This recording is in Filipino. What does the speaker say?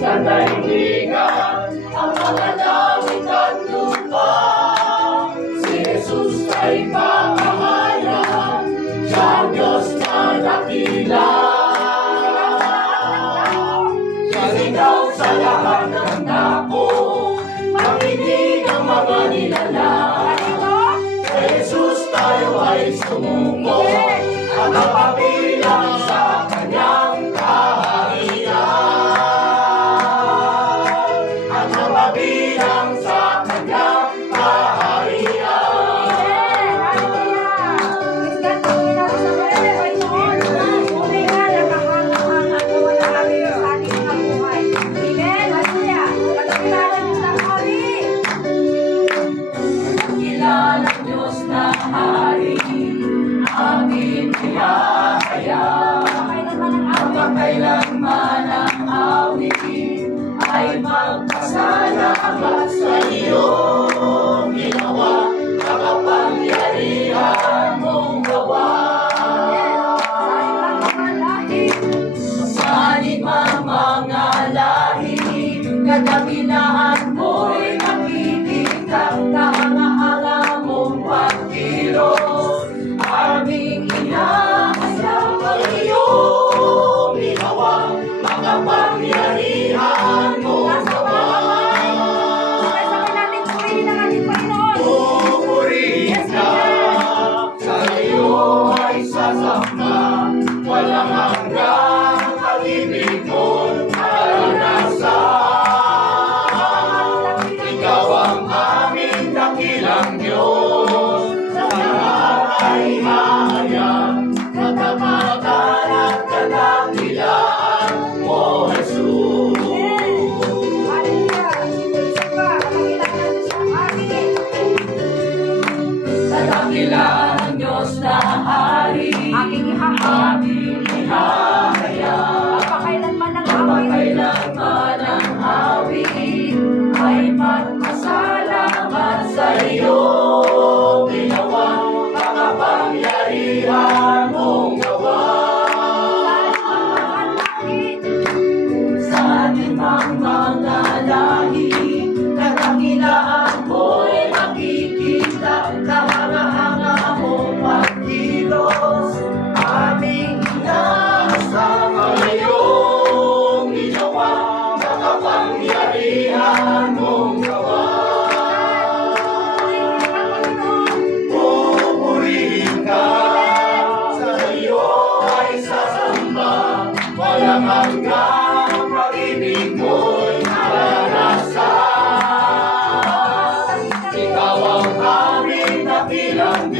sa daigdigan, ang mga langit at lupa. Si Jesus ay mamahalan, siyang Diyos na dakila. Sigaw sa lahat ng dako, makinig ang mga nilalang. Kay Jesus tayo ay sumuko, at napabilang sa kanyang kaharian. At napabilang sa kanyang kaharian. Kilala Diyos na hari, amin niyahaya. Magpakailanman ang awit ay magpasalamat sa iyong ginawa, makapangyarihan mong gawa. Sa limang mga lahi, kadakilaan mo'y nakikita, kahanga-hanga mong pagkilos, aming inaasam ang iyong ginawa, makapangyarihan mong gawa. Pupurihin ka, sa iyo ay sasama, walang hanggang pag-ibig mo'y maranasan. Ikaw ang aming dakilang Diyos, sa lahat ay hahayan, katapatan at kadakilaan mo, Jesus. Kadakilaan ng Diyos na hari, Aking ihahaya. Magpakailanman ang awit ay magpasalamat sa iyong ginawa, makapangyarihan mong gawa. Sa limang mga lahi, kadakilaan mo'y makikita, kahanga-hanga mong pagkilos, aming inaasam ang iyong ginawa, makapangyarihan mong gawa. Pupurihin ka, sa iyo ay sasamba, walang hanggang pag-ibig mo'y maranasan. Ikaw ang aming dakilang